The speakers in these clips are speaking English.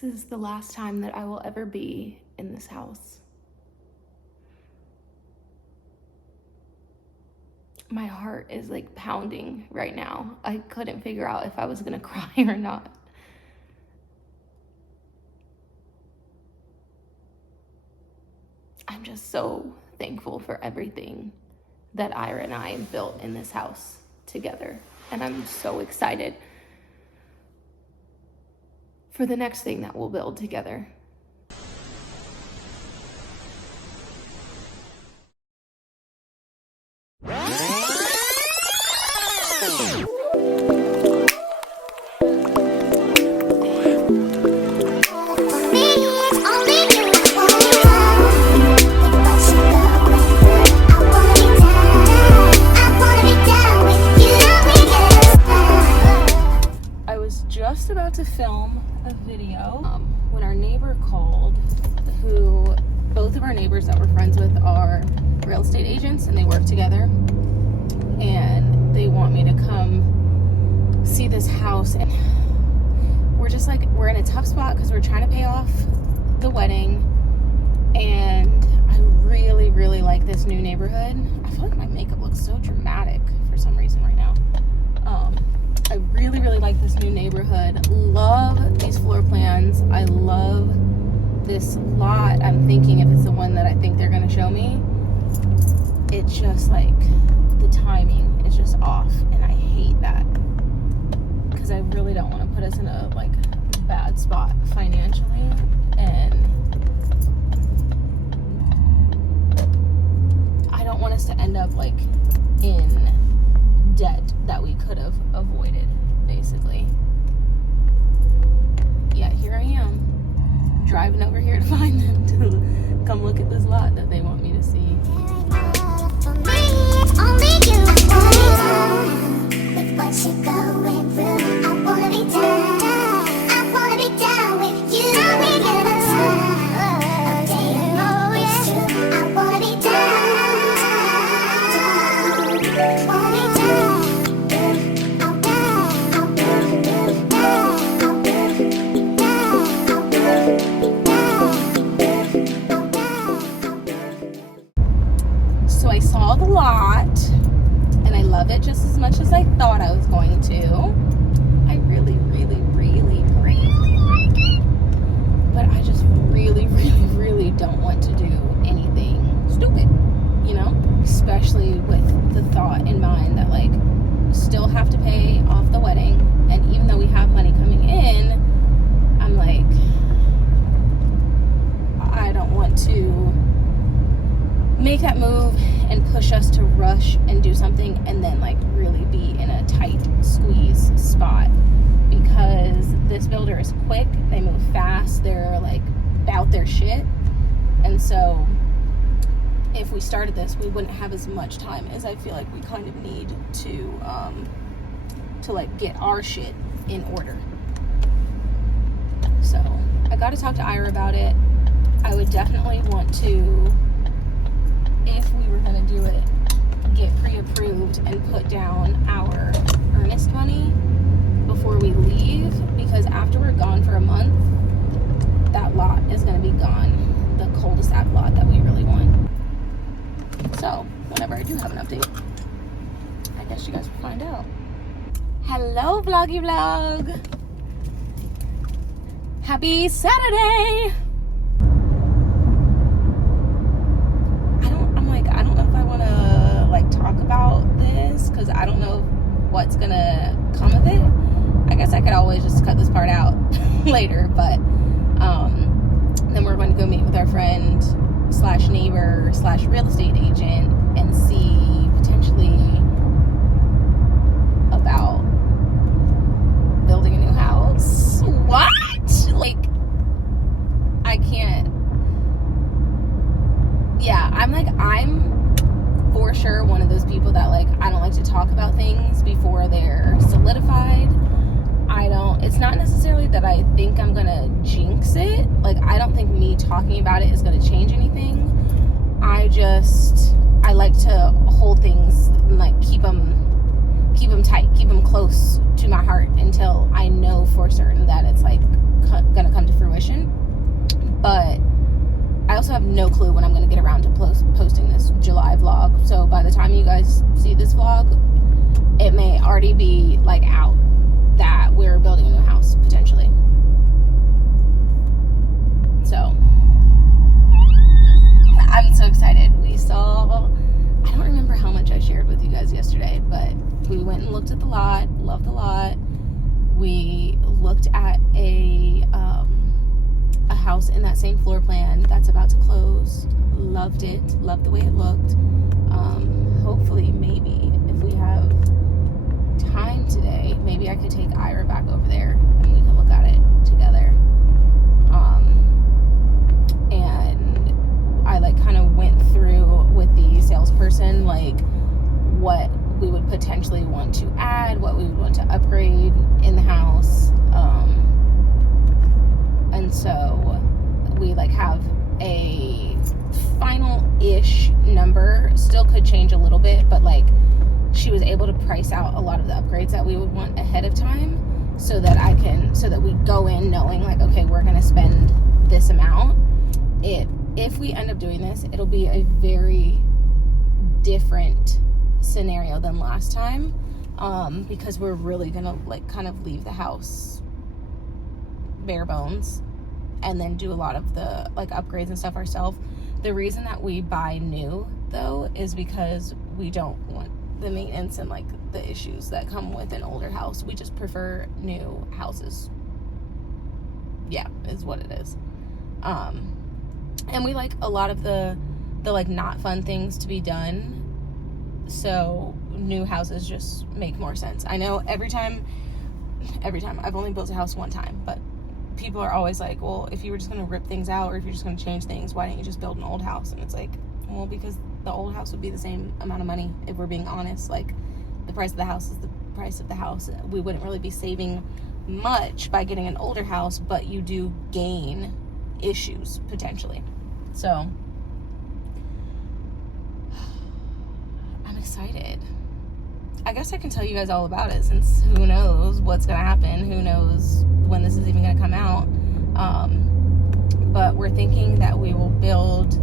This is the last time that I will ever be in this house. My heart is like pounding right now. I couldn't figure out if I was gonna cry or not. I'm just so thankful for everything that Ira and I built in this house together. And I'm so excited for the next thing that we'll build together. About to film a video when our neighbor called, who both of our neighbors that we're friends with are real estate agents and they work together, and they want me to come see this house. And we're just like, we're in a tough spot because we're trying to pay off the wedding, and I really, really like this new neighborhood. I feel like my makeup looks so dramatic for some reason right now. I really, really like this new neighborhood. Love these floor plans. I love this lot. I'm thinking if it's the one that I think they're gonna show me, it's just like the timing is just off, and I hate that because I really don't want to put us in a like bad spot financially, and I don't want us to end up like in debt that we could have avoided, basically. Yeah, here I am, driving over here to find them to come look at this lot that they want me to see. So I saw the lot and I love it just as much as I thought I was going to. I really, really, really, really like it. But I just really, really, really don't want to do anything stupid, you know? Especially with the thought in mind that like still have to pay off the wedding, and even though we have money coming in, I'm like, I don't want to make that move and push us to rush and do something and then like really be in a tight squeeze spot, because this builder is quick, they move fast, they're like about their shit. And so if we started this, we wouldn't have as much time as I feel like we kind of need to like get our shit in order. So I got to talk to Ira about it. I would definitely want to, if we were going to do it, get pre-approved and put down our earnest money before we leave, because after we're gone for a month, that lot is going to be gone, the cul-de-sac lot that we really want. So whenever I do have an update, I guess you guys will find out. Hello vloggy vlog, happy Saturday. I don't know if I want to like talk about this because I don't know what's gonna come of it. I guess I could always just cut this part out later, but then we're going to go meet with our friend slash neighbor slash real estate agent and see potentially about building a new house. What? Like, I can't. Yeah, I'm for sure one of those people that like, I don't like to talk about things before they're solidified. It's not necessarily that I think I'm gonna jinx it. Like, I don't think me talking about it is gonna change anything. I like to hold things and like keep them tight, keep them close to my heart until I know for certain that it's like gonna come to fruition. But I also have no clue when I'm going to get around to posting this July vlog. So by the time you guys see this vlog, it may already be like out that we're building a new house potentially. So I'm so excited. I don't remember how much I shared with you guys yesterday, but we went and looked at the lot, loved the lot. We looked at a house in that same floor plan that's about to close. Loved it. Loved the way it looked. Hopefully, maybe if we have time today, maybe I could take Ira back over there and we can look at it together. And I like kind of went through with the salesperson like what we would potentially want to add, what we would want to upgrade in the house. And so we like have a final-ish number. Still could change a little bit, but like she was able to price out a lot of the upgrades that we would want ahead of time so that we go in knowing like, okay, we're going to spend this amount. If we end up doing this, it'll be a very different scenario than last time, because we're really gonna like kind of leave the house bare bones and then do a lot of the like upgrades and stuff ourselves. The reason that we buy new though is because we don't want the maintenance and like the issues that come with an older house. We just prefer new houses. Yeah, is what it is. And we like a lot of the like not fun things to be done. So new houses just make more sense. I know every time I've only built a house one time, but people are always like, well, if you were just going to rip things out or if you're just going to change things, why didn't you just build an old house? And it's like, well, because the old house would be the same amount of money if we're being honest. Like the price of the house is the price of the house. We wouldn't really be saving much by getting an older house, but you do gain issues potentially. So I'm excited. I guess I can tell you guys all about it, since who knows what's gonna happen, who knows when this is even gonna come out. But we're thinking that we will build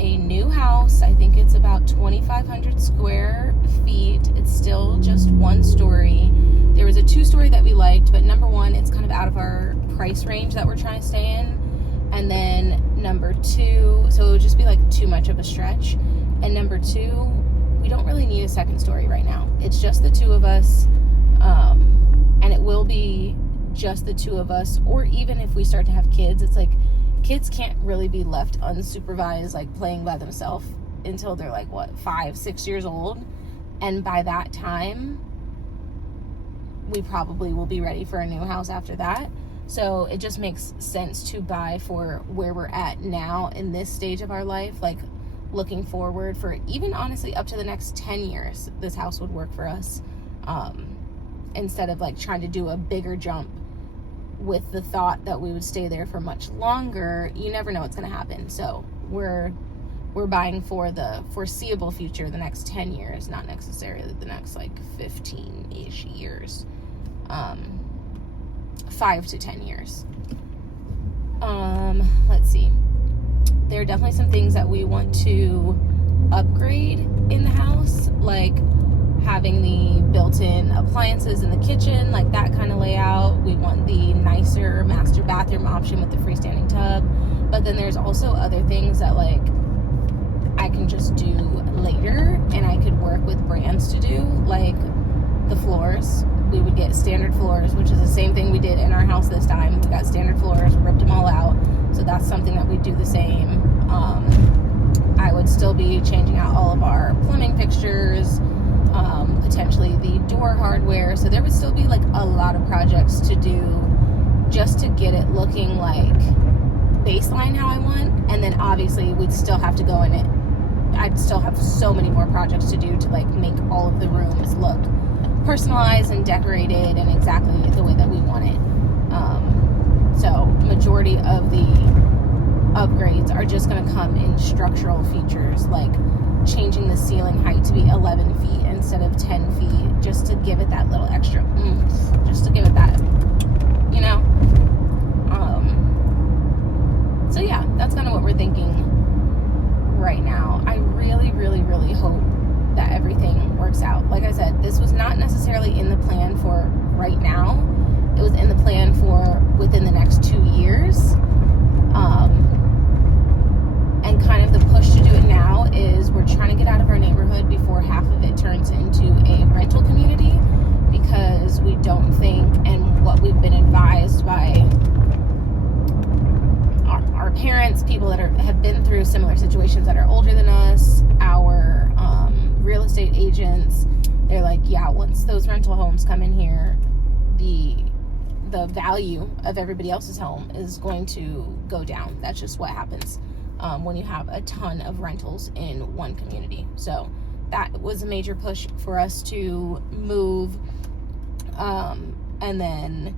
a new house. I think it's about 2,500 square feet. It's still just one story. There was a 2-story that we liked, but number one, it's kind of out of our price range that we're trying to stay in. And then number 2, so it would just be like too much of a stretch. And number 2, we don't really need a 2nd story right now. It's just the 2 of us, and it will be just the 2 of us. Or even if we start to have kids, it's like kids can't really be left unsupervised, like playing by themselves until they're like, what, 5, 6 years old. And by that time, we probably will be ready for a new house after that. So it just makes sense to buy for where we're at now in this stage of our life. Like looking forward for even honestly up to the next 10 years, this house would work for us. Instead of like trying to do a bigger jump with the thought that we would stay there for much longer. You never know what's going to happen. So we're buying for the foreseeable future, the next 10 years, not necessarily the next like 15-ish years. 5 to 10 years. Let's see. There are definitely some things that we want to upgrade in the house, like having the built-in appliances in the kitchen, like that kind of layout. We want the nicer master bathroom option with the freestanding tub. But then there's also other things that like I can just do later and I could work with brands to do, like the floors. We would get standard floors, which is the same thing we did in our house this time. We got standard floors, ripped them all out. So that's something that we do the same. I would still be changing out all of our plumbing fixtures, potentially the door hardware. So there would still be like a lot of projects to do just to get it looking like baseline how I want. And then obviously we'd still have to go in it. I'd still have so many more projects to do to like make all of the rooms look personalized and decorated and exactly the way that we want it. So majority of the upgrades are just going to come in structural features, like changing the ceiling height to be 11 feet instead of 10 feet, just to give it that little extra oomph, just to give it that, you know. it was in the plan for within the next 2 years. And kind of the push to do it now is we're trying to get out of our neighborhood before half of it turns into a rental community, because we don't think, and what we've been advised by our parents, people that have been through similar situations that are older than us, our real estate agents, they're like, yeah, once those rental homes come in here, the value of everybody else's home is going to go down. That's just what happens when you have a ton of rentals in one community. So that was a major push for us to move. And then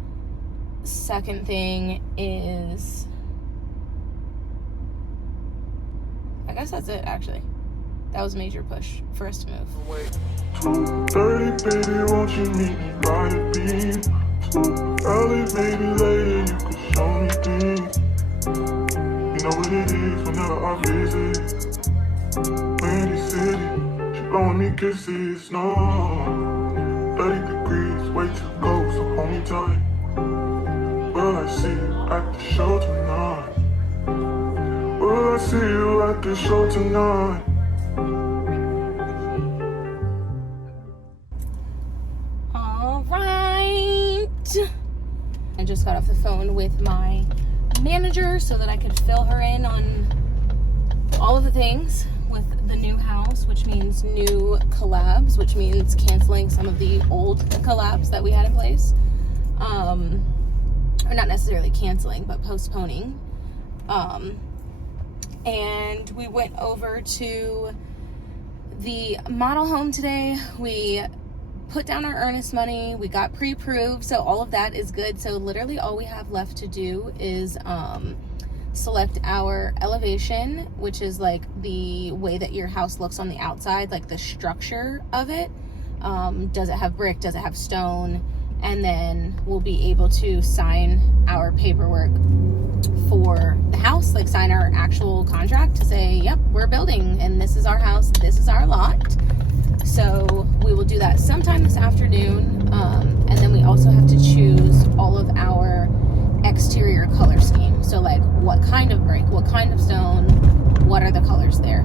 second thing is, I guess that's it, actually. That was a major push for us to move. 2:30, baby, won't you meet me by the beam? Too early, maybe later, you could show me things. You know what it is whenever I visit. Windy City, she blowing me kisses, no. 30 degrees, way too cold, so hold me tight. Will I see you at the show tonight? Will I see you at the show tonight? I just got off the phone with my manager so that I could fill her in on all of the things with the new house, which means new collabs, which means canceling some of the old collabs that we had in place. Or not necessarily canceling, but postponing. And we went over to the model home today. We put down our earnest money. We got pre-approved, so all of that is good. So literally all we have left to do is select our elevation, which is like the way that your house looks on the outside, like the structure of it. Does it have brick? Does it have stone? And then we'll be able to sign our paperwork for the house, like sign our actual contract to say, yep, we're building and this is our house, this is our lot. So we will do that sometime this afternoon. And then we also have to choose all of our exterior color scheme. So like what kind of brick, what kind of stone, what are the colors there?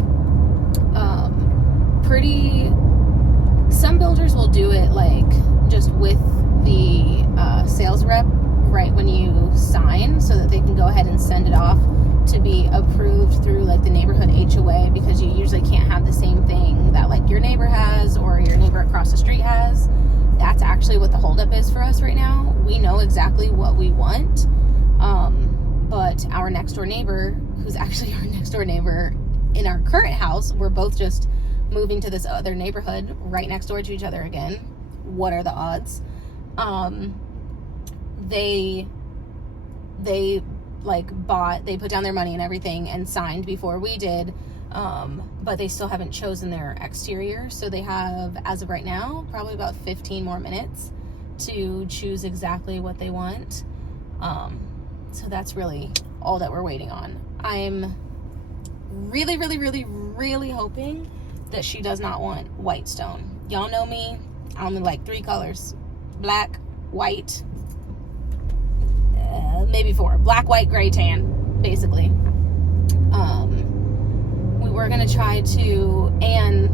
Some builders will do it like just with the sales rep right when you sign, so that they can go ahead and send it off to be approved through like the neighborhood HOA, because you usually can't have the same thing that like your neighbor has or your neighbor across the street has. That's actually what the holdup is for us right now. We know exactly what we want, but our next door neighbor, who's actually our next door neighbor in our current house, we're both just moving to this other neighborhood right next door to each other again. What are the odds? They put down their money and everything and signed before we did, but they still haven't chosen their exterior. So they have, as of right now, probably about 15 more minutes to choose exactly what they want. So that's really all that we're waiting on. I'm really, really, really, really hoping that she does not want white stone. Y'all know me, I only like 3 colors: black, white, maybe 4. Black, white, gray, tan, basically. We were gonna try to, and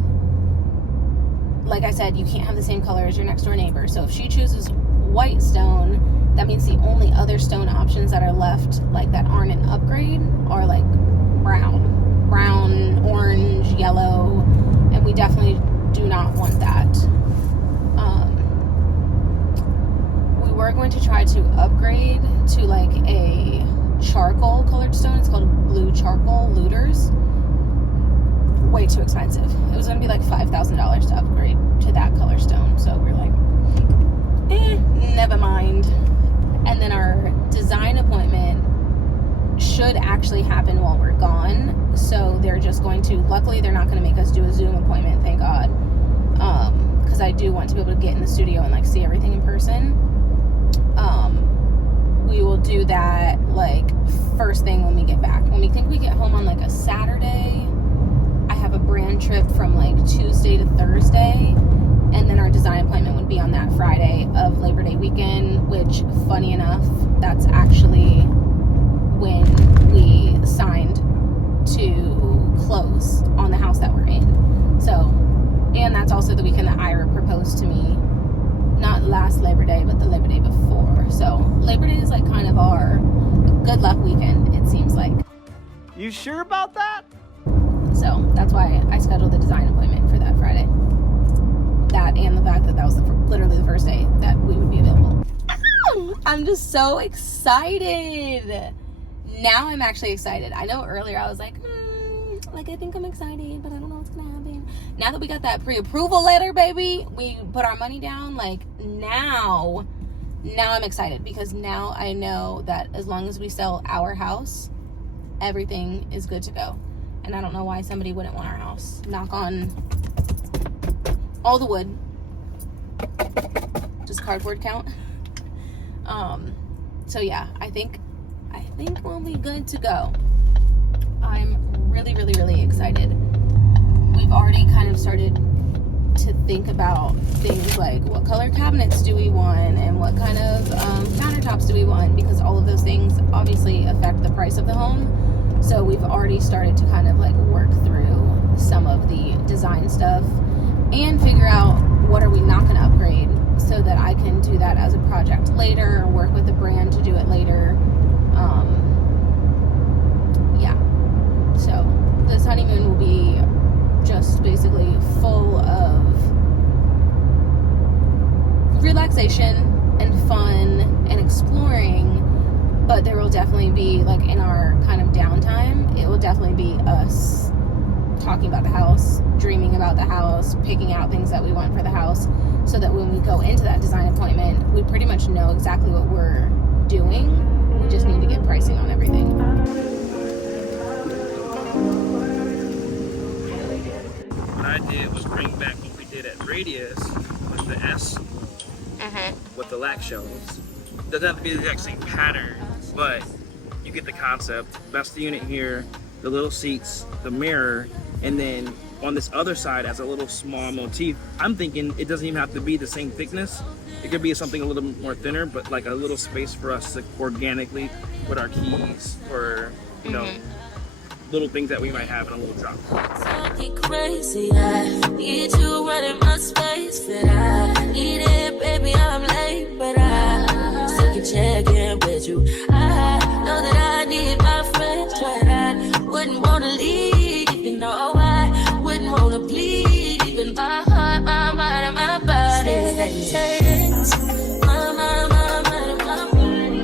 like I said, you can't have the same color as your next door neighbor. So if she chooses white stone, that means the only other stone options that are left, like that aren't an upgrade, are like brown, orange, yellow, and we definitely do not want that. We were going to try to upgrade to like a charcoal colored stone. It's called blue charcoal looters. Way too expensive. It was going to be like $5,000 to upgrade to that color stone. So we're like, never mind. And then our design appointment should actually happen while we're gone. So they're just going to, luckily they're not going to make us do a Zoom appointment, thank God. Because I do want to be able to get in the studio and like see everything in person. We will do that like first thing when we get back. When we think we get home on like a Saturday, I have a brand trip from like Tuesday to Thursday, And then our design appointment would be on that Friday of Labor Day weekend, which, funny enough, that's actually when we signed to close on the house that we're in. So, and that's also the weekend that Ira proposed to me, not last Labor Day, but the Labor Day before. So Labor Day is like kind of our good luck weekend, it seems like. You sure about that? So that's why I scheduled the design appointment for that Friday. That and the fact that that was literally the first day that we would be available. I'm just so excited. Now I'm actually excited. I know earlier I was like, I think I'm excited, but I don't know what's gonna happen. Now that we got that pre-approval letter, baby, we put our money down, like now I'm excited, because now I know that as long as we sell our house, everything is good to go. And I don't know why somebody wouldn't want our house. Knock on all the wood. Does cardboard count? So yeah, I think we'll be good to go. I'm really, really, really excited. We've already kind of started to think about things like what color cabinets do we want and what kind of countertops do we want, because all of those things obviously affect the price of the home. So we've already started to kind of like work through some of the design stuff and figure out what are we not going to upgrade, so that I can do that as a project later, or work with the brand to do it later. Yeah. So this honeymoon will be just basically full of relaxation and fun and exploring, but there will definitely be, like, in our kind of downtime, it will definitely be us talking about the house, dreaming about the house, picking out things that we want for the house, so that when we go into that design appointment, we pretty much know exactly what we're doing. We just need to get pricing on everything. What I did was bring back what we did at Radius with the S with the lac shelves. Doesn't have to be the exact same pattern, but you get the concept. That's the unit here, the little seats, the mirror, and then on this other side as a little small motif. I'm thinking it doesn't even have to be the same thickness. It could be something a little bit more thinner, but like a little space for us to organically put our keys or, you know, little things that we might have in a little drop. Talking crazy, I need you running my space, but I need it, baby, I'm late, but I still can check in with you. I know that I need my friends, but I wouldn't wanna leave, you know, I wouldn't wanna bleed, even my heart, my mind, and my body. My mind, and my body,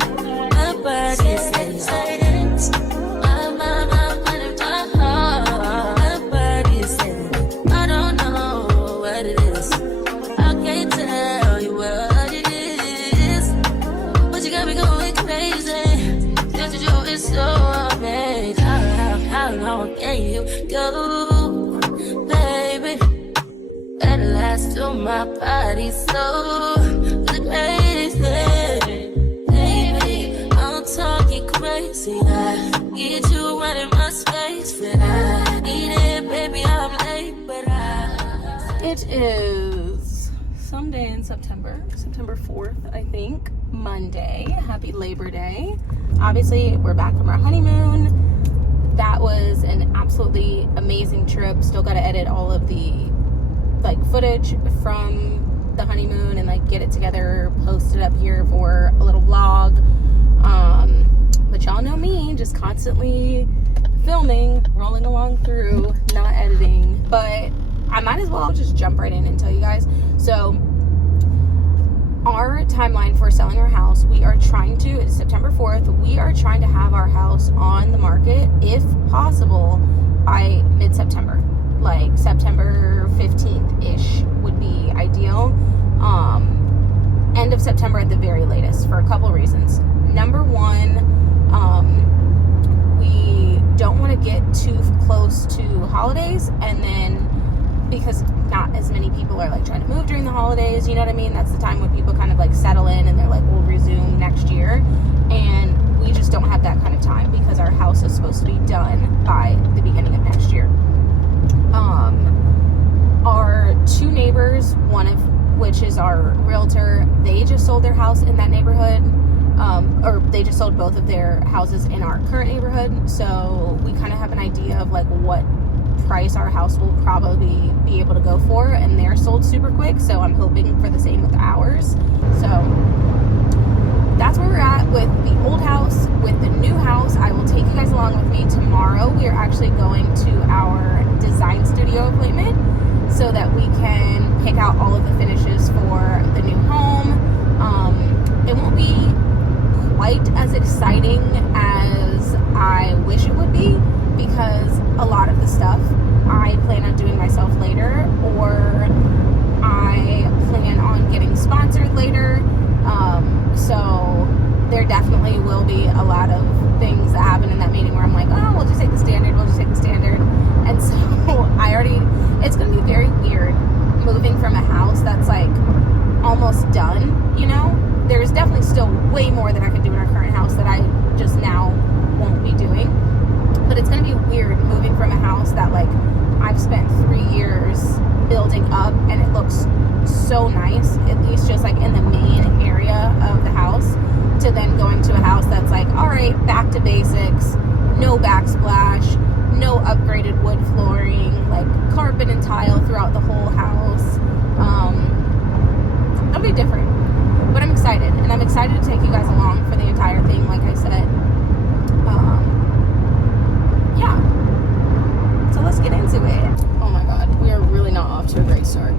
my body says, my mind, and my heart, my body says, I don't know what it is, I can't tell you what it is, but you got me going crazy, just to do it so amazing. How long can you go, baby? Better last till my body's so crazy, baby. I'm talking crazy. I need you running my space, but I need it, baby. I'm late, but It is someday in September 4th, I think, Monday. Happy Labor Day. Obviously, we're back from our honeymoon. That was an absolutely amazing trip. Still got to edit all of the like footage from the honeymoon and like get it together, post it up here for a little vlog. But y'all know me, just constantly filming, rolling along through, not editing. But I might as well just jump right in and tell you guys. So our timeline for selling our house, we are trying to, it's September 4th, we are trying to have our house on the market, if possible, by mid-September. Like September 15th-ish would be ideal. End of September at the very latest, for a couple of reasons. Number one, we don't want to get too close to holidays, and then because not as many people are like trying to move during the holidays, you know what I mean? That's the time when people kind of like settle in and they're like, we'll resume next year. And we just don't have that kind of time, because our house is supposed to be done by the beginning of next year. Our two neighbors neighbors, one of which is our realtor, they just sold their house in that neighborhood, or they just sold both of their houses in our current neighborhood, so we kind of have an idea of like what price our house will probably be able to go for, and they're sold super quick, so I'm hoping for the same with ours. So that's where we're at with the old house. With the new house, I will take you guys along with me tomorrow. We are actually going to our design studio appointment so that we can pick out all of the finishes for the new home. It won't be quite as exciting as I wish it would be, because a lot of the stuff I plan on doing myself later, or I plan on getting sponsored later. So there definitely will be a lot of things that happen in that meeting where I'm like, oh, we'll just take the standard, and so it's going to be very weird moving from a house that's like almost done, you know. There's definitely still way more that I could do in our current house that I just now won't be doing, but it's going to be weird moving from a house that like I've spent 3 years building up and it looks so nice, at least just like in the main area of the house, to then going to a house that's like, all right, back to basics, no backsplash, no upgraded wood flooring, like carpet and tile throughout the whole house. It'll be different, but I'm excited, and I'm excited to take you guys along for the entire thing, like I said. Yeah, so let's get into it. Oh my god, we are really not off to a great start.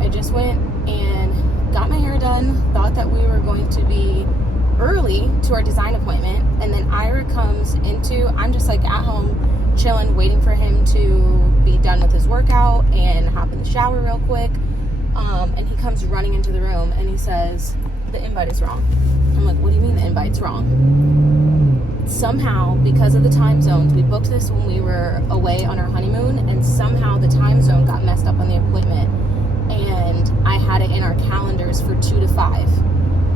I just went and got my hair done, thought that we were going to be early to our design appointment, and then Ira comes into, I'm just like at home chilling, waiting for him to be done with his workout and hop in the shower real quick, and he comes running into the room and he says, the invite is wrong. I'm like, what do you mean the invite's wrong? Somehow, because of the time zones, we booked this when we were away on our honeymoon, and somehow the time zone got messed up on the appointment, and I had it in our calendars for 2 to 5,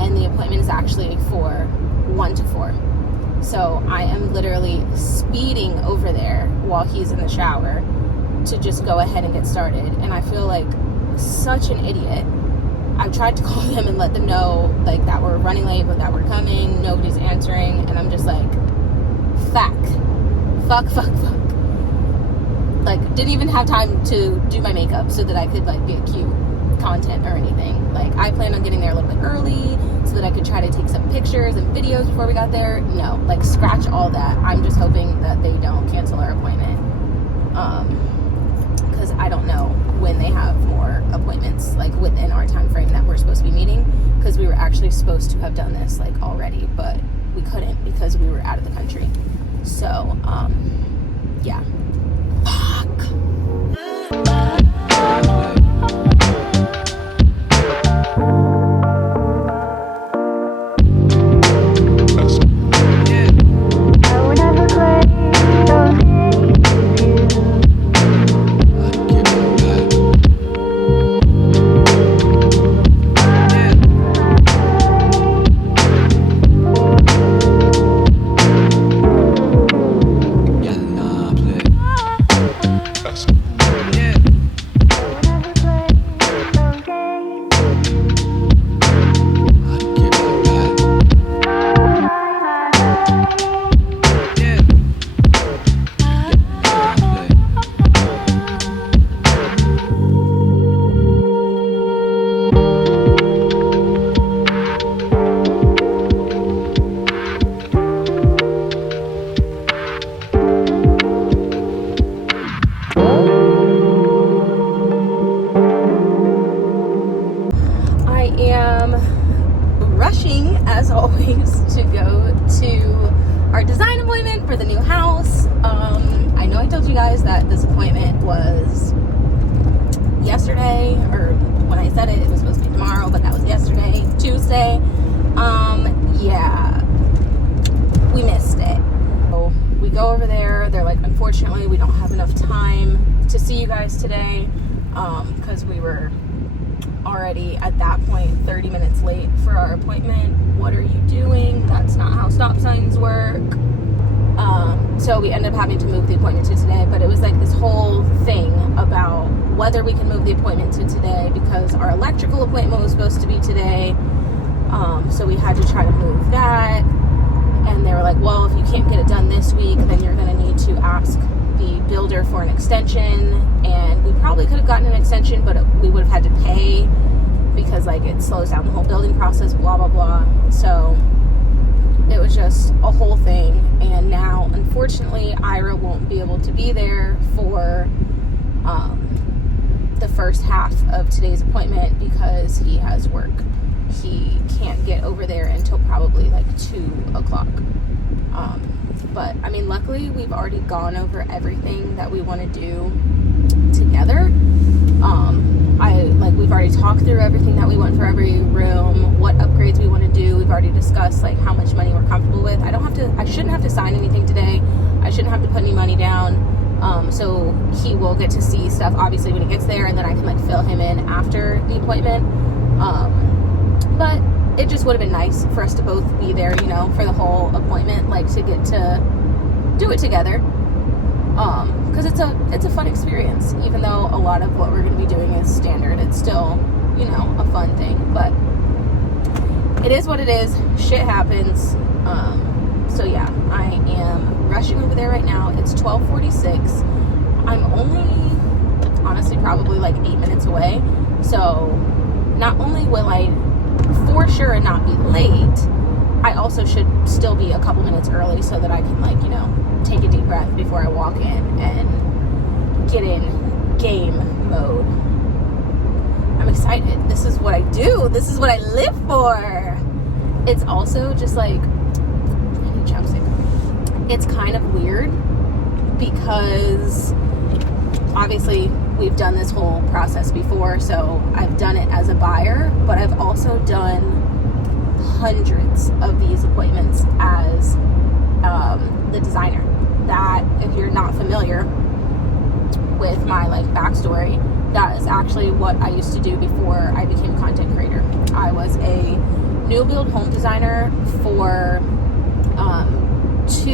and the appointment is actually for 1 to 4. So I am literally speeding over there while he's in the shower to just go ahead and get started, and I feel like such an idiot. I've tried to call them and let them know like that we're running late, but that we're coming, nobody's answering, and I'm just like, fuck. Like, didn't even have time to do my makeup so that I could like get cute content or anything. Like, I planned on getting there a little bit early so that I could try to take some pictures and videos before we got there. No, like, scratch all that. I'm just hoping that they don't cancel our appointment, because I don't know when they have more appointments like within our time frame that we're supposed to be meeting, because we were actually supposed to have done this like already, but we couldn't because we were out of the country. So yeah. Fuck. As always, to go to our design appointment for the new house. I know I told you guys that this appointment was yesterday, or when I said it was supposed to be tomorrow, but that was yesterday, Tuesday. Yeah, we missed it. So we go over there, they're like, unfortunately we don't have enough time to see you guys today, because we were already at that point 30 minutes late for our appointment. What are you doing? That's not how stop signs work. So so we ended up having to move the appointment to today. But it was like this whole thing about whether we can move the appointment to today because our electrical appointment was supposed to be today. So we had to try to move that. And they were like, well, if you can't get it done this week, then you're going to need to ask the builder for an extension. And we probably could have gotten an extension, but we would have had to pay because like it slows down the whole building process, blah, blah, blah. So it was just a whole thing. And now, unfortunately, Ira won't be able to be there for the first half of today's appointment because he has work. He can't get over there until probably like 2 o'clock. But I mean, luckily we've already gone over everything that we want to do together. We've already talked through everything that we want for every room, what upgrades we want to do. We've already discussed like how much money we're comfortable with. I shouldn't have to sign anything today. I shouldn't have to put any money down. So he will get to see stuff obviously when he gets there, and then I can like fill him in after the appointment. But it just would have been nice for us to both be there, you know, for the whole appointment, like to get to do it together. Because it's a fun experience, even though a lot of what we're going to be doing is standard. It's still, you know, a fun thing, but it is what it is. Shit happens. So yeah, I am rushing over there right now. It's 12:46. I'm only, honestly, probably like 8 minutes away. So not only will I for sure not be late, I also should still be a couple minutes early so that I can, like, you know, take a deep breath before I walk in and get in game mode. I'm excited. This is what I do. This is what I live for. It's also just like, I need chapstick. It's kind of weird because obviously we've done this whole process before, so I've done it as a buyer, but I've also done hundreds of these appointments as the designer. That, if you're not familiar with my like backstory, that is actually what I used to do before I became a content creator. I was a new build home designer for 2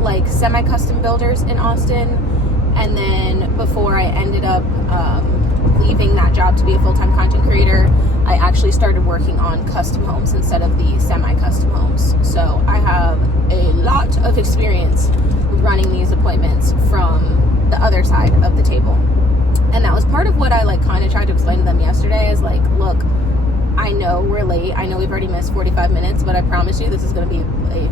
like semi-custom builders in Austin. And then before I ended up leaving that job to be a full-time content creator, I actually started working on custom homes instead of the semi-custom homes. So I have a lot of experience running these appointments from the other side of the table. And that was part of what I like kind of tried to explain to them yesterday is like, look, I know we're late. I know we've already missed 45 minutes, but I promise you this is going to be a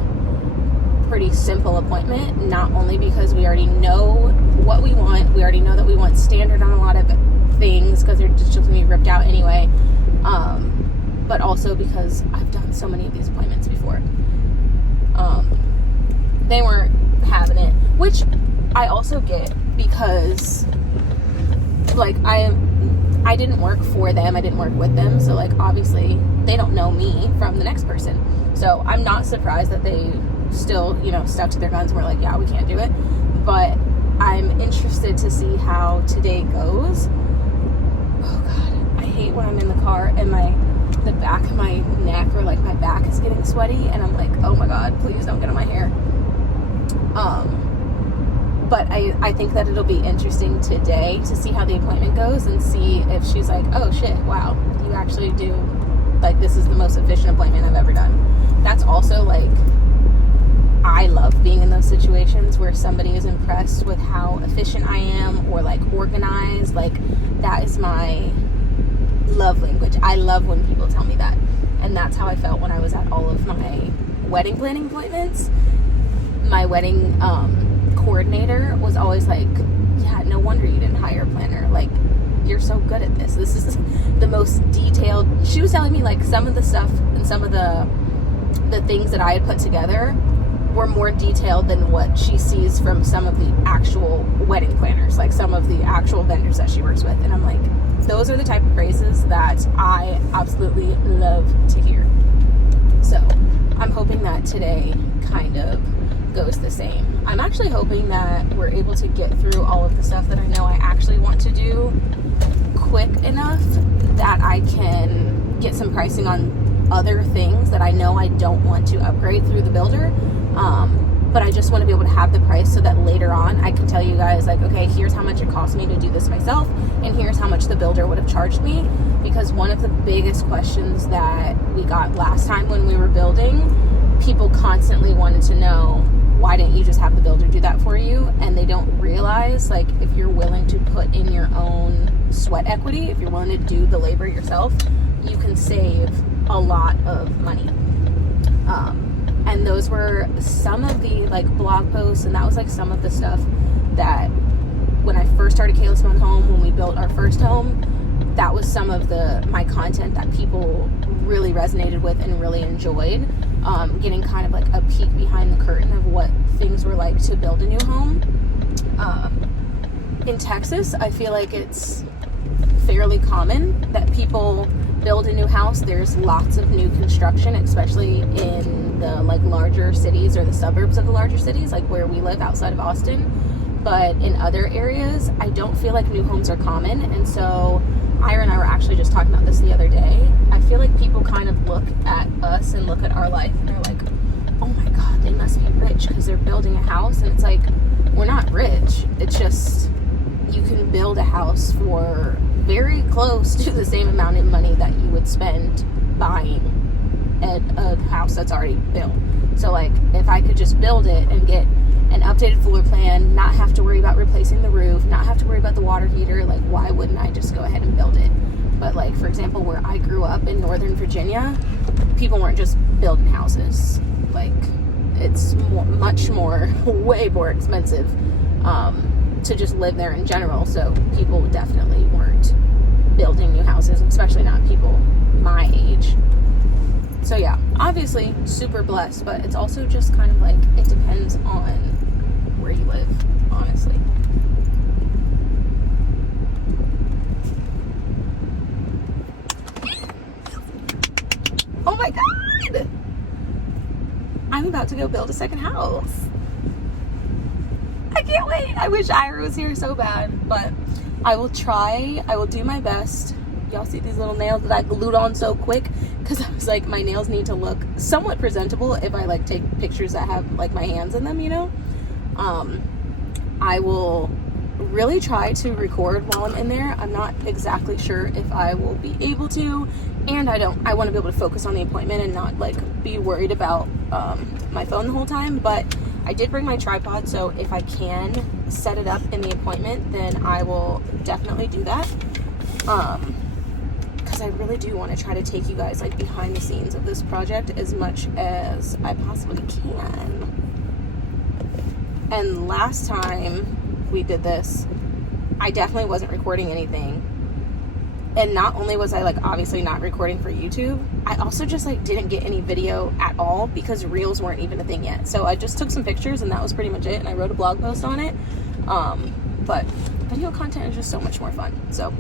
pretty simple appointment, not only because we already know what we want, we already know that we want standard on a lot of things because they're just going to be ripped out anyway, but also because I've done so many of these appointments before. They weren't having it, which I also get because like I didn't work for them, I didn't work with them, so like obviously they don't know me from the next person, so I'm not surprised that they still, you know, stuck to their guns and were like, yeah, we can't do it. But I'm interested to see how today goes. Oh god, I hate when I'm in the car and the back of my neck or like my back is getting sweaty and I'm like, oh my god, please don't get on my hair. But I think that it'll be interesting today to see how the appointment goes and see if she's like, oh shit, wow, you actually do, like, this is the most efficient appointment I've ever done. That's also like, I love being in those situations where somebody is impressed with how efficient I am or like organized. Like, that is my love language. I love when people tell me that. And that's how I felt when I was at all of my wedding planning appointments. My wedding coordinator was always like, yeah, no wonder you didn't hire a planner. Like, you're so good at this. This is the most detailed. She was telling me like some of the stuff and some of the things that I had put together were more detailed than what she sees from some of the actual wedding planners, like some of the actual vendors that she works with. And I'm like, those are the type of praises that I absolutely love to hear. So I'm hoping that today kind of goes the same. I'm actually hoping that we're able to get through all of the stuff that I know I actually want to do quick enough that I can get some pricing on other things that I know I don't want to upgrade through the builder. but I just want to be able to have the price so that later on I can tell you guys, like, okay, here's how much it cost me to do this myself, and here's how much the builder would have charged me. Because one of the biggest questions that we got last time when we were building, people constantly wanted to know, why didn't you just have the builder do that for you? And they don't realize, like, if you're willing to put in your own sweat equity, if you're willing to do the labor yourself, you can save a lot of money. And those were some of the, like, blog posts, and that was, like, some of the stuff that when I first started Kayla Simone Home, when we built our first home, that was some of my content that people really resonated with and really enjoyed. Getting kind of like a peek behind the curtain of what things were like to build a new home. In Texas, I feel like it's fairly common that people build a new house. There's lots of new construction, especially in the, like, larger cities or the suburbs of the larger cities, like where we live outside of Austin. But in other areas, I don't feel like new homes are common. And so Ira and I were actually just talking about this the other day. I feel like people kind of look at us and look at our life and they're like, oh my God, they must be rich because they're building a house. And it's like, we're not rich. It's just, you can build a house for very close to the same amount of money that you would spend buying a house that's already built. So, like, if I could just build it and get an updated floor plan, not have to worry about replacing the roof, not have to worry about the water heater, like, why wouldn't I just go ahead and build it? But, like, for example, where I grew up in Northern Virginia, people weren't just building houses. Like, it's much more, way more expensive to just live there in general. So people definitely weren't building new houses, especially not people my age. So yeah, obviously super blessed, but it's also just kind of like, it depends on where you live, honestly. Oh my God! I'm about to go build a second house. I can't wait. I wish Ira was here so bad, but I will try. I will do my best. Y'all see these little nails that I glued on so quick? Because I was like, my nails need to look somewhat presentable if I, like, take pictures that have, like, my hands in them, you know? I will really try to record while I'm in there. I'm not exactly sure if I will be able to, and I want to be able to focus on the appointment and not, like, be worried about my phone the whole time. But I did bring my tripod, so if I can set it up in the appointment, then I will definitely do that. Because I really do want to try to take you guys, like, behind the scenes of this project as much as I possibly can. And last time we did this, I definitely wasn't recording anything. And not only was I, like, obviously not recording for YouTube, I also just, like, didn't get any video at all because Reels weren't even a thing yet. So I just took some pictures and that was pretty much it. And I wrote a blog post on it. But video content is just so much more fun. So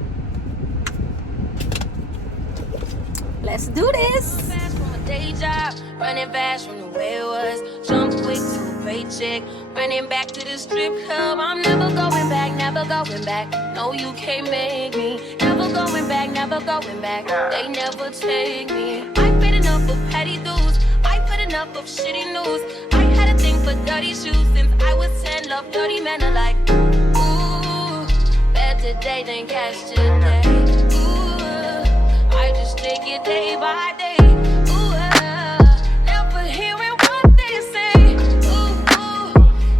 let's do this. Fast from a day job, running fast from the way it was. Jump quick to a paycheck, running back to the strip club. I'm never going back, never going back. No, you can't make me. Never going back, never going back. They never take me. I've been enough of petty dudes. I've had enough of shitty news. I had a thing for dirty shoes since I was 10. Love dirty men alike. Ooh, better today than cash today. I just take it day by day. Ooh, never hearing what they say. Ooh,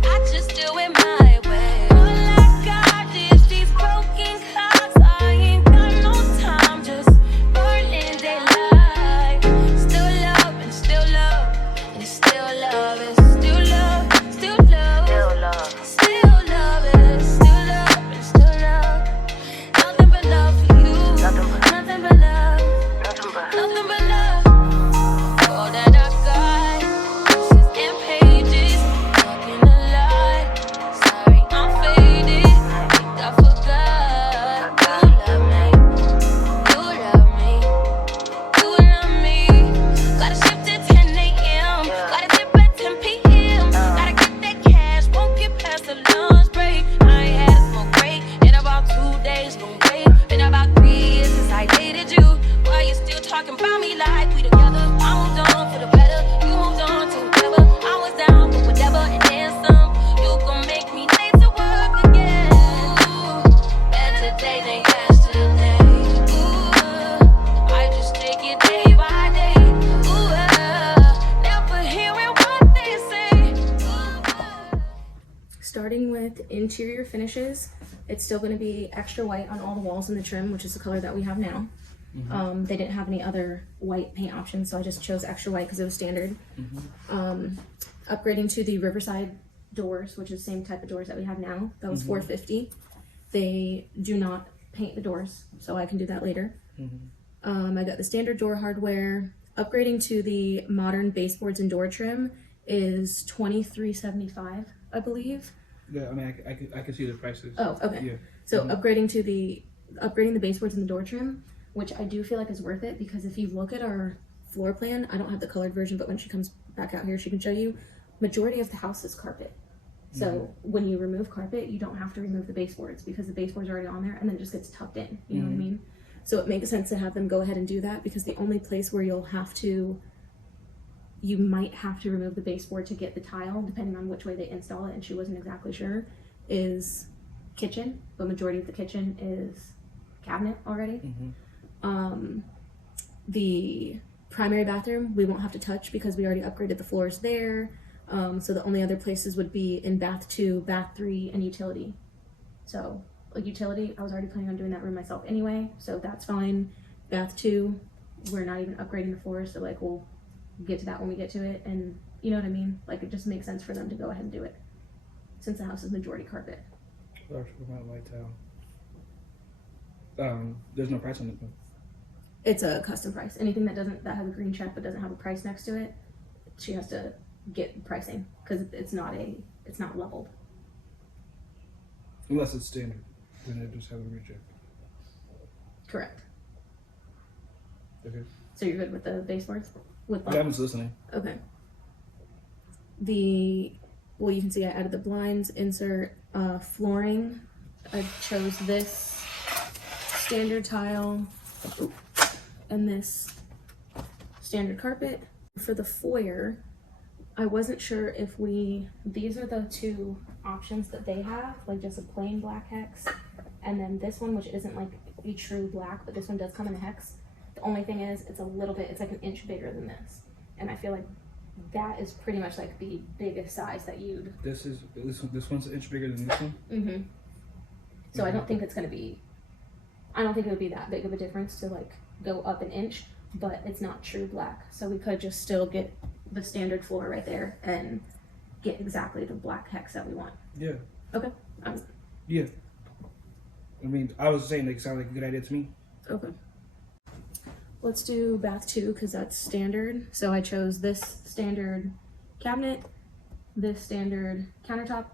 I just do it my way. All I got is these broken clocks. I ain't got no time, just burning daylight. Still love and still love and still love and still love, still love, still love and still love and still love. Nothing but love for you. Nothing but love. Nothing but love. starting with interior finishes, it's still going to be extra white on all the walls in the trim, which is the color that we have now. They didn't have any other white paint options, so I just chose extra white because it was standard. Upgrading to the Riverside doors, which is the same type of doors that we have now. That was $450. They do not paint the doors, so I can do that later. I got the standard door hardware. Upgrading to the modern baseboards and door trim is $23.75, I believe. Yeah, I mean, I can see the prices. Oh, okay. Yeah. So upgrading the baseboards and the door trim, which I do feel like is worth it, because if you look at our floor plan, I don't have the colored version, but when she comes back out here, she can show you. Majority of the house is carpet. So when you remove carpet, you don't have to remove the baseboards because the baseboards are already on there, and then it just gets tucked in. You know what I mean? So it makes sense to have them go ahead and do that, because the only place where you might have to remove the baseboard to get the tile, depending on which way they install it, and she wasn't exactly sure, is kitchen. But majority of the kitchen is cabinet already. The primary bathroom we won't have to touch because we already upgraded the floors there. So the only other places would be in bath 2, bath 3, and utility. So like utility, I was already planning on doing that room myself anyway, so that's fine. Bath 2, we're not even upgrading the floors, so like we'll get to that when we get to it, and you know what I mean? Like it just makes sense for them to go ahead and do it since the house is majority carpet. Large format white tile. There's no price on it though. It's a custom price. Anything that has a green check but doesn't have a price next to it, she has to get pricing because it's not leveled. Unless it's standard, then it just have a reject. Correct. Okay. So you're good with the baseboards? I was listening. Okay. Well, you can see I added the blinds, insert flooring. I chose this standard tile and this standard carpet. For the foyer, I wasn't sure if these are the two options that they have, like just a plain black hex, and then this one, which isn't like a true black, but this one does come in a hex. The only thing is, it's like an inch bigger than this, and I feel like that is pretty much like the biggest size that you'd. This one's an inch bigger than this one. So I don't think it would be that big of a difference to like go up an inch, but it's not true black, so we could just still get the standard floor right there and get exactly the black hex that we want. Yeah. Okay. Yeah. I mean, I was saying it sounded like a good idea to me. Okay. Let's do bath 2 because that's standard. So I chose this standard cabinet, this standard countertop.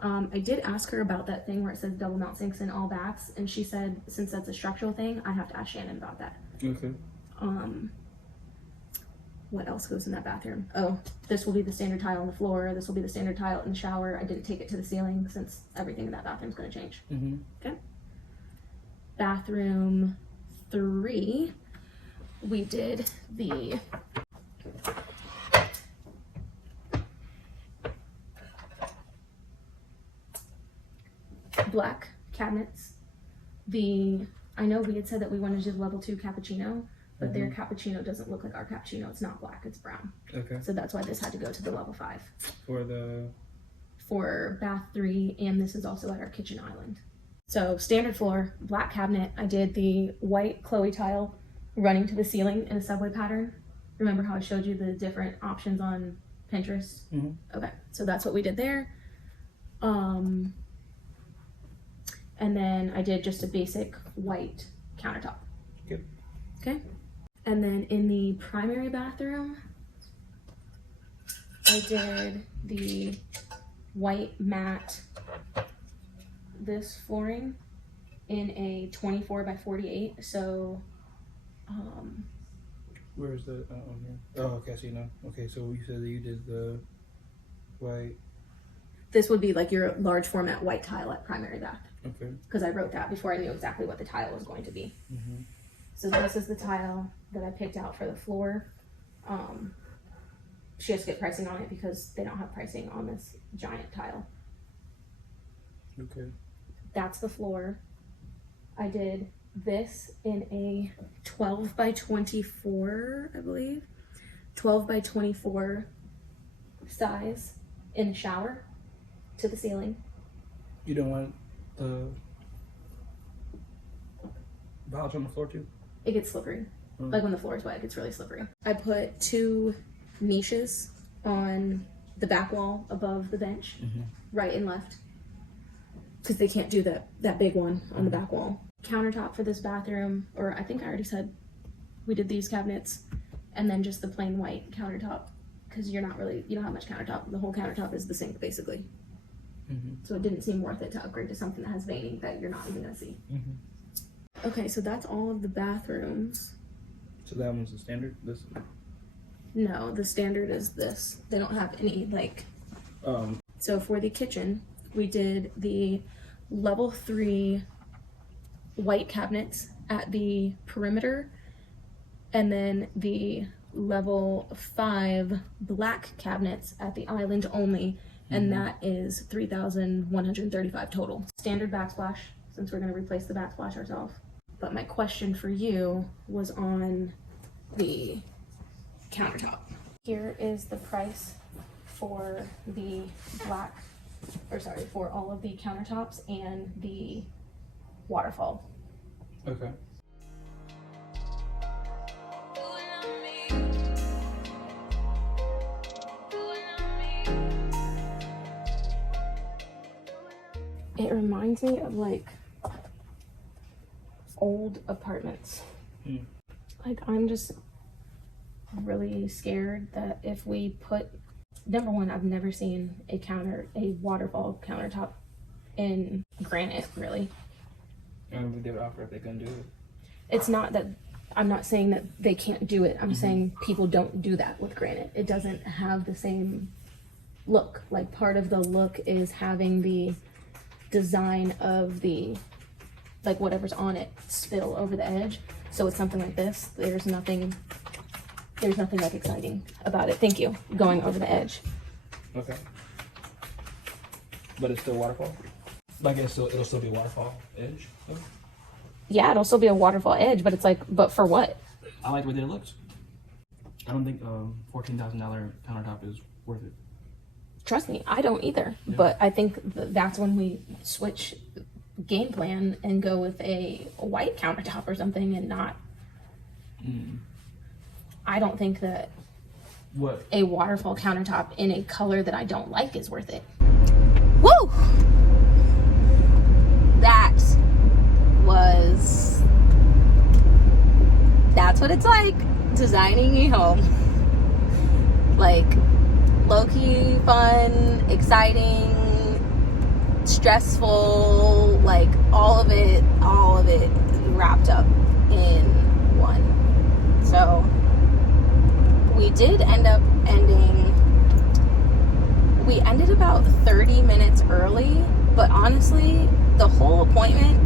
I did ask her about that thing where it says double mount sinks in all baths, and she said since that's a structural thing, I have to ask Shannon about that. Okay. What else goes in that bathroom? Oh, this will be the standard tile on the floor. This will be the standard tile in the shower. I didn't take it to the ceiling since everything in that bathroom is going to change. Okay. Bathroom 3, we did the black cabinets. I know we had said that we wanted to do level 2 cappuccino, but their cappuccino doesn't look like our cappuccino. It's not black, it's brown. Okay. So that's why this had to go to the level 5. For bath 3, and this is also at our kitchen island. So standard floor, black cabinet. I did the white Chloe tile running to the ceiling in a subway pattern. Remember how I showed you the different options on Pinterest? Okay, so that's what we did there. And then I did just a basic white countertop. Good. Okay. And then in the primary bathroom, I did the white matte, this flooring in a 24 by 48. So, where is the on here? Oh, okay, I see now. Okay, so you said that you did the white. This would be like your large format white tile at primary bath. Okay. Because I wrote that before I knew exactly what the tile was going to be. So this is the tile that I picked out for the floor. She has to get pricing on it because they don't have pricing on this giant tile. Okay. That's the floor. I did this in a 12 by 24, I believe. 12 by 24 size in the shower. to the ceiling. You don't want the valves on the floor too? It gets slippery. Like when the floor is wet, it gets really slippery. I put 2 niches on the back wall above the bench, right and left, because they can't do that big one on the back wall. Countertop for this bathroom, or I think I already said we did these cabinets, and then just the plain white countertop, because you don't have much countertop. The whole countertop is the sink basically. So it didn't seem worth it to upgrade to something that has veining that you're not even gonna see. Okay, so that's all of the bathrooms. So that one's the standard? This? No, the standard is this. They don't have any, like... So for the kitchen, we did the level 3 white cabinets at the perimeter, and then the level 5 black cabinets at the island only, and that is $3,135 total. Standard backsplash, since we're going to replace the backsplash ourselves. But my question for you was on the countertop. Here is the price for the for all of the countertops and the waterfall. Okay. It reminds me of like old apartments. Like, I'm just really scared that if we put, number one, I've never seen a waterfall countertop in granite, really. And they would offer if they couldn't do it. It's not that, I'm not saying that they can't do it. I'm saying people don't do that with granite. It doesn't have the same look. Like, part of the look is having the design of the, like, whatever's on it spill over the edge. So it's something like this. There's nothing like exciting about it. Thank you. Going over the edge. Okay. But it's still waterfall? Like it'll still be waterfall edge? Okay. Yeah, it'll still be a waterfall edge, but it's like, but for what? I like the way it looks. I don't think $14,000 countertop is worth it. Trust me, I don't either. Yeah. But I think that's when we switch game plan and go with a white countertop or something, and not. I don't think that a waterfall countertop in a color that I don't like is worth it. Woo! That's what it's like designing a home. Like, low-key fun, exciting, stressful, like all of it wrapped up in one. So we did end up we ended about 30 minutes early, but honestly, the whole appointment,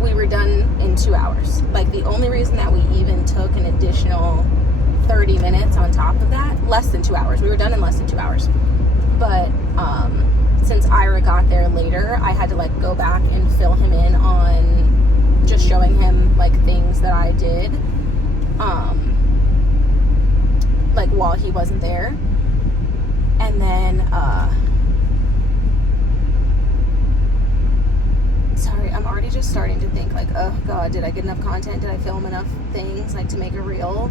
we were done in 2 hours. Like, the only reason that we even took an additional 30 minutes on top of that, less than 2 hours. We were done in less than 2 hours. But since Ira got there later, I had to like go back and fill him in on just showing him like things that I did, like while he wasn't there. And then, sorry, I'm already just starting to think like, oh God, did I get enough content? Did I film enough things like to make a reel?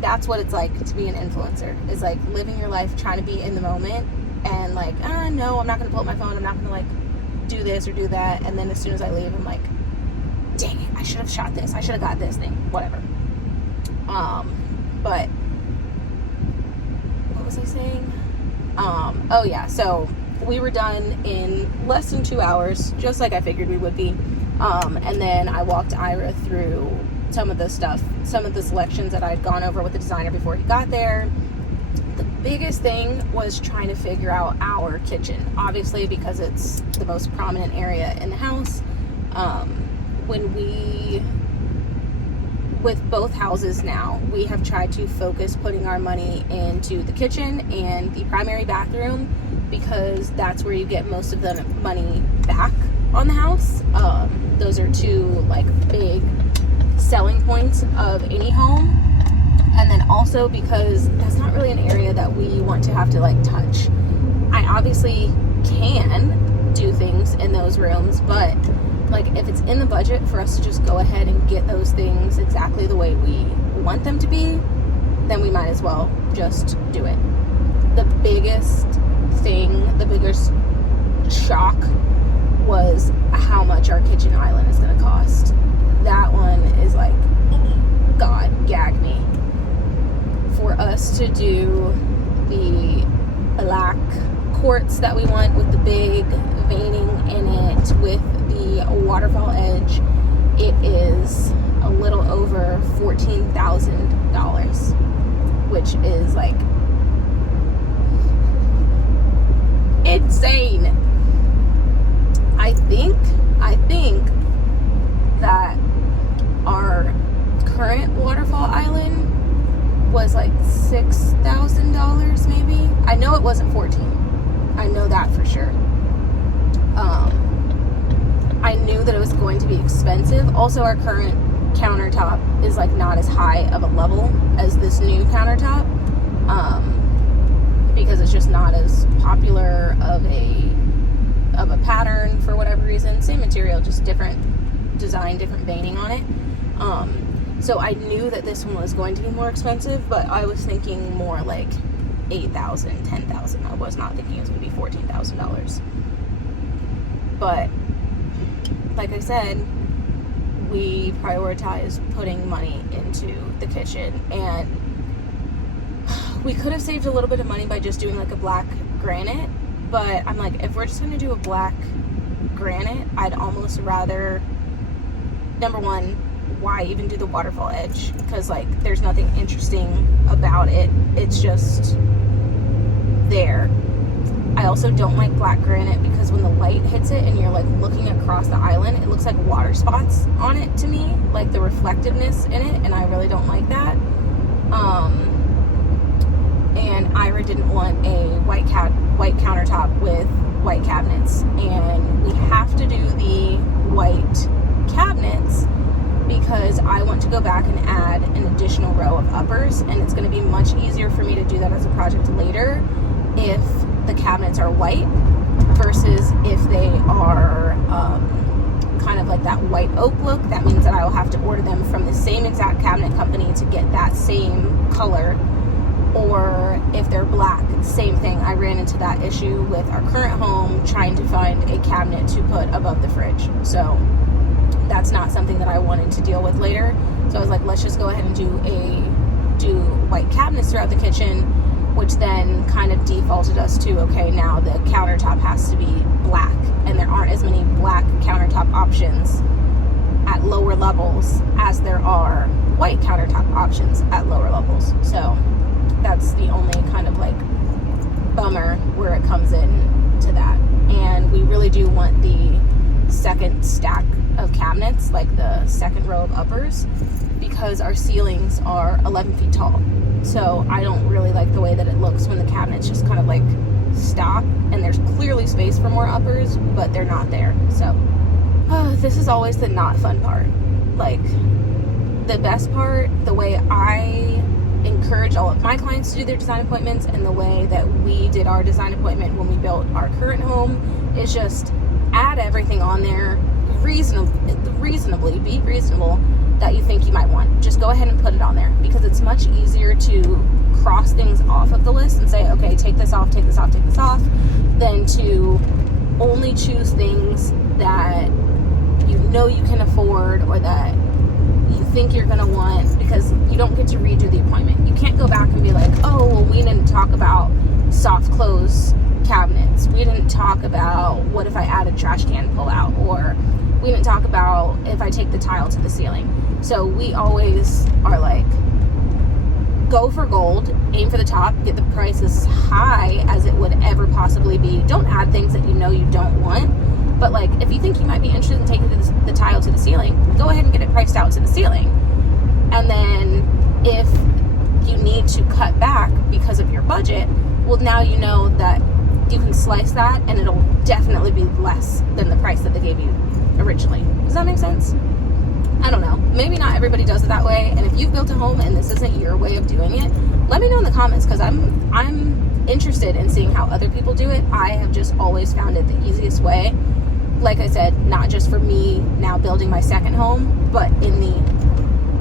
That's what it's like to be an influencer. It's like living your life trying to be in the moment and like, no, I'm not going to pull up my phone. I'm not going to like do this or do that. And then as soon as I leave, I'm like, dang it, I should have shot this. I should have got this thing, whatever. But what was I saying? Oh yeah, so we were done in less than 2 hours, just like I figured we would be. And then I walked Ira through some of the stuff, some of the selections that I'd gone over with the designer before he got there. The biggest thing was trying to figure out our kitchen, obviously because it's the most prominent area in the house. With both houses now, we have tried to focus putting our money into the kitchen and the primary bathroom, because that's where you get most of the money back on the house. Those are two like big selling points of any home. And then also because that's not really an area that we want to have to like touch. I obviously can do things in those rooms, but like if it's in the budget for us to just go ahead and get those things exactly the way we want them to be, then we might as well just do it. The biggest thing, the biggest shock was how much our kitchen island is going to cost. That one is like, God, gag me. For us to do the black quartz that we want with the big veining in it with the waterfall edge, it is a little over $14,000, which is like insane. I think that our current waterfall island was like $6,000 maybe. I know it wasn't 14. I know that for sure. I knew that it was going to be expensive. Also, our current countertop is like not as high of a level as this new countertop, because it's just not as popular of a pattern for whatever reason. Same material, just different design, different veining on it. So I knew that this one was going to be more expensive, but I was thinking more like $8,000, $10,000. I was not thinking it was going to be $14,000. But like I said, we prioritized putting money into the kitchen, and we could have saved a little bit of money by just doing like a black granite, but I'm like, if we're just going to do a black granite, I'd almost rather, number one, why even do the waterfall edge? Because like there's nothing interesting about it. It's just there. I also don't like black granite because when the light hits it and you're like looking across the island, it looks like water spots on it to me, like the reflectiveness in it, and I really don't like that. And Ira didn't want a white countertop with white cabinets, and we have to do the white cabinets because I want to go back and add an additional row of uppers, and it's going to be much easier for me to do that as a project later if the cabinets are white versus if they are kind of like that white oak look. That means that I will have to order them from the same exact cabinet company to get that same color, or if they're black, same thing. I ran into that issue with our current home trying to find a cabinet to put above the fridge, so that's not something that I wanted to deal with later. So I was like, let's just go ahead and do white cabinets throughout the kitchen, which then kind of defaulted us to, okay, now the countertop has to be black, and there aren't as many black countertop options at lower levels as there are white countertop options at lower levels. So that's the only kind of like bummer where it comes in to that. And we really do want the second stack of cabinets, like the second row of uppers, because our ceilings are 11 feet tall. So I don't really like the way that it looks when the cabinets just kind of like stop, and there's clearly space for more uppers, but they're not there. So this is always the not fun part. Like the best part, the way I encourage all of my clients to do their design appointments and the way that we did our design appointment when we built our current home, is just add everything on there reasonably, be reasonable, that you think you might want. Just go ahead and put it on there, because it's much easier to cross things off of the list and say, okay, take this off, take this off, take this off, than to only choose things that you know you can afford or that you think you're going to want, because you don't get to redo the appointment. You can't go back and be like, oh, well, we didn't talk about soft close cabinets. We didn't talk about what if I add a trash can pull out, or we didn't talk about if I take the tile to the ceiling. So we always are like, go for gold, aim for the top, get the price as high as it would ever possibly be. Don't add things that you know you don't want. But like, if you think you might be interested in taking the tile to the ceiling, go ahead and get it priced out to the ceiling. And then if you need to cut back because of your budget, well, now you know that you can slice that and it'll definitely be less than the price that they gave you originally. Does that make sense? I don't know. Maybe not everybody does it that way. And if you've built a home and this isn't your way of doing it, let me know in the comments, because I'm interested in seeing how other people do it. I have just always found it the easiest way. Like I said, not just for me now building my second home, but in the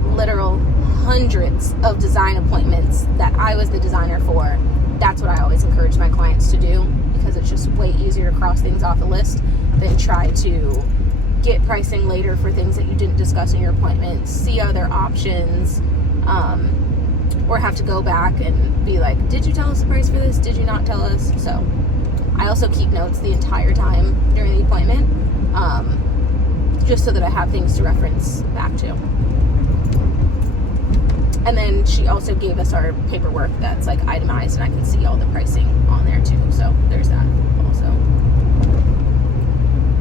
literal hundreds of design appointments that I was the designer for. That's what I always encourage my clients to do, because it's just way easier to cross things off the list than try to get pricing later for things that you didn't discuss in your appointment, see other options, or have to go back and be like, did you tell us the price for this? Did you not tell us? So I also keep notes the entire time during the appointment, just so that I have things to reference back to. And then she also gave us our paperwork that's like itemized, and I can see all the pricing on there too. So there's that also.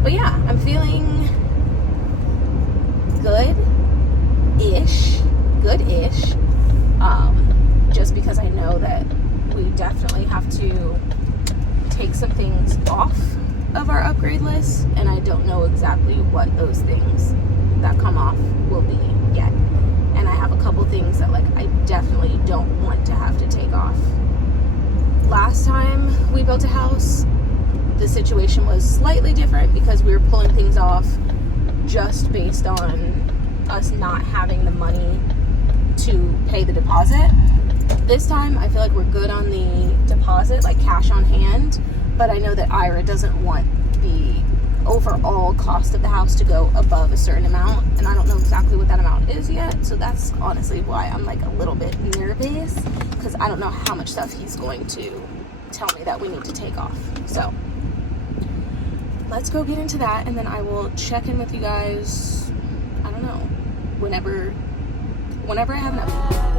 But yeah, I'm feeling good-ish. Just because I know that we definitely have to take some things off of our upgrade list, and I don't know exactly what those things that come off will be yet. And I have a couple things that like I definitely don't want to have to take off. Last time we built a house, the situation was slightly different because we were pulling things off just based on us not having the money to pay the deposit. This time I feel like we're good on the deposit, like cash on hand, but I know that Ira doesn't want the overall cost of the house to go above a certain amount, and I don't know exactly what that amount is yet. So that's honestly why I'm like a little bit nervous, because I don't know how much stuff he's going to tell me that we need to take off. So let's go get into that, and then I will check in with you guys, I don't know, whenever I have an update.